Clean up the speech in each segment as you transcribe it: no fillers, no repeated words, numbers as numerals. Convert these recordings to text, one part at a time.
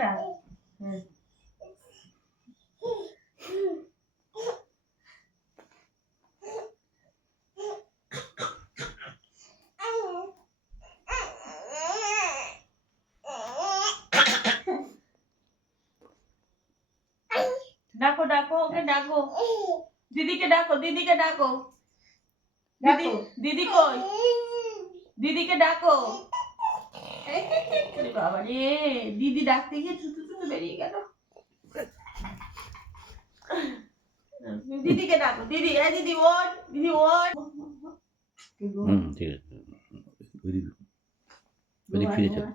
Tata. ডাকো ডাকো ওকে ডাকো, দিদিকে ডাকো, দিদিকে ডাকো, দিদি দিদি কই, দিদিকে ডাকো। বাবা রে, দিদি ডাকতে গিয়ে ছুটু ছুটু বেরিয়ে গেল। দিদিকে ডাকো, দিদি, এই দিদি ওঠ, দিদি ওঠ। ঠিক আছে, ওদিক ফিরে চল।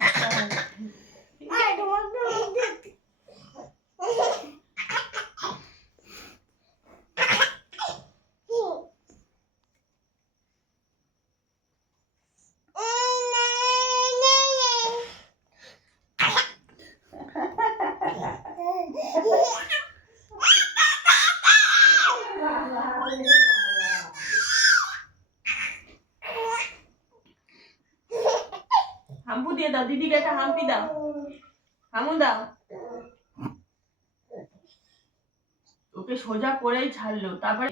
হাম্পু দিয়ে দাও, দিদিকে একটা হাম্পি দাও, হামু দাও। ওকে সোজা করেই ছাড়লো, তারপরে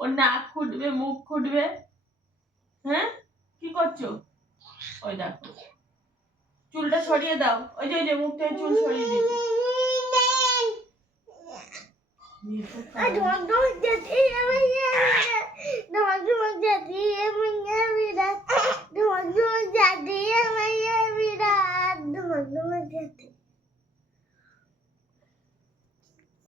ওর নাক ফুটবে, মুখ ফুটবে। হ্যাঁ কি করছো? ওই দেখো, চুলটা সরিয়ে দাও, ওই যে মুখ থেকে চুল সরিয়ে দিচ্ছি।